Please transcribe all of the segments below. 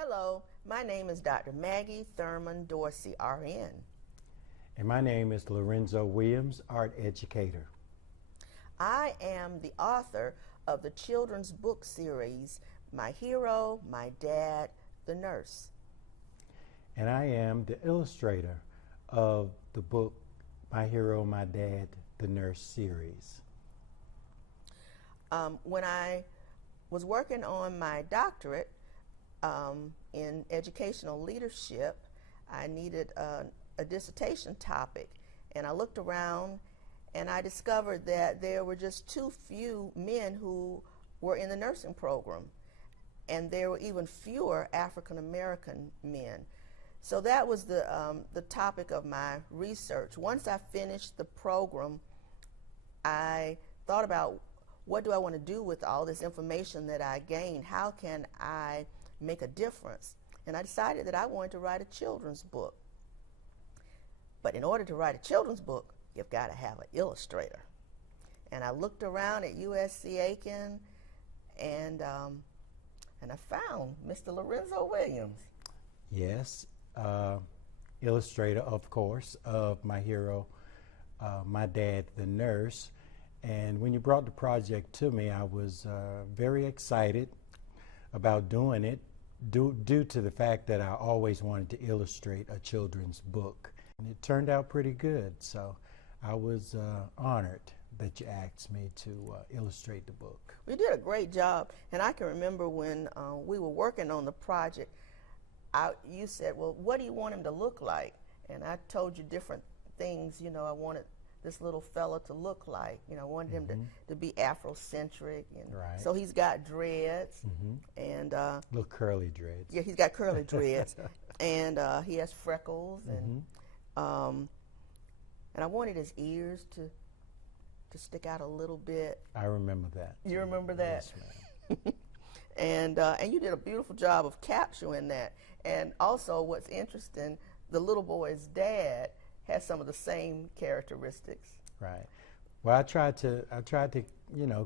Hello, my name is Dr. Maggie Thurman Dorsey, RN. And my name is Lorenzo Williams, art educator. I am the author of the children's book series, My Hero, My Dad, the Nurse. And I am the illustrator of the book, My Hero, My Dad, the Nurse series. When I was working on my doctorate in educational leadership, I needed a dissertation topic, and I looked around and I discovered that there were just too few men who were in the nursing program, and there were even fewer African American men. So that was the topic of my research. Once I finished the program, I thought about, what do I want to do with all this information that I gained? How can I make a difference? And I decided that I wanted to write a children's book. But in order to write a children's book, you've got to have an illustrator. And I looked around at USC-Aiken, and I found Mr. Lorenzo Williams. Yes, illustrator, of course, of My Hero, My Dad, the Nurse. And when you brought the project to me, I was very excited about doing it due to the fact that I always wanted to illustrate a children's book. And it turned out pretty good, so I was honored that you asked me to illustrate the book. You did a great job, and I can remember when we were working on the project, you said, well, what do you want him to look like? And I told you different things, I wanted this little fella to look like. I wanted him to be Afrocentric, and right. So he's got dreads, and little curly dreads. Yeah, he's got curly dreads, and he has freckles, and I wanted his ears to stick out a little bit. I remember that. You remember that? Yes, ma'am. And you did a beautiful job of capturing that. And also, what's interesting, the little boy's dad has some of the same characteristics. Right. Well, I tried to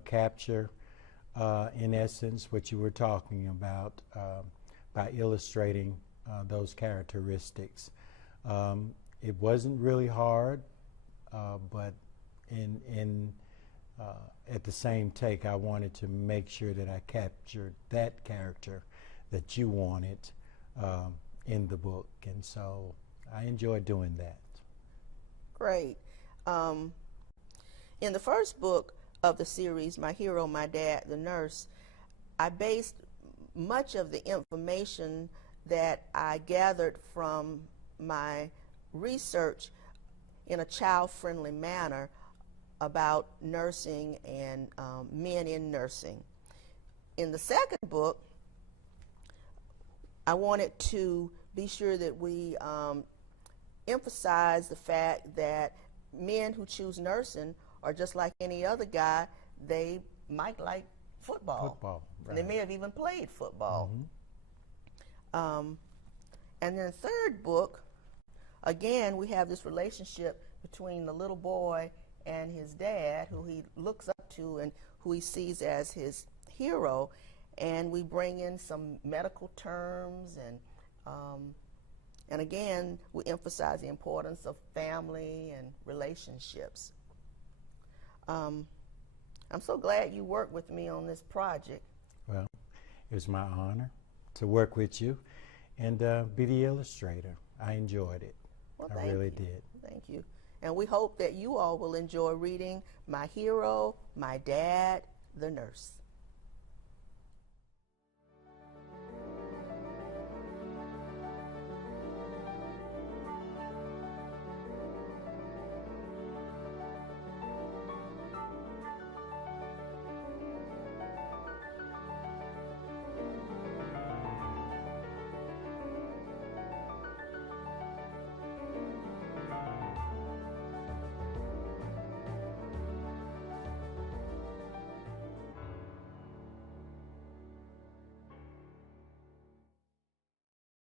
capture, in essence, what you were talking about by illustrating those characteristics. It wasn't really hard, but at the same take, I wanted to make sure that I captured that character that you wanted in the book, and so I enjoyed doing that. Great. In the first book of the series, My Hero, My Dad, the Nurse, I based much of the information that I gathered from my research in a child-friendly manner about nursing and men in nursing. In the second book, I wanted to be sure that we emphasize the fact that men who choose nursing are just like any other guy. They might like football. Right. And they may have even played football. And then the third book, again, we have this relationship between the little boy and his dad, who he looks up to and who he sees as his hero. And we bring in some medical terms, and again, we emphasize the importance of family and relationships. I'm so glad you worked with me on this project. Well, it was my honor to work with you and be the illustrator. I enjoyed it. Well, I really did. Thank you. And we hope that you all will enjoy reading My Hero, My Dad, the Nurse.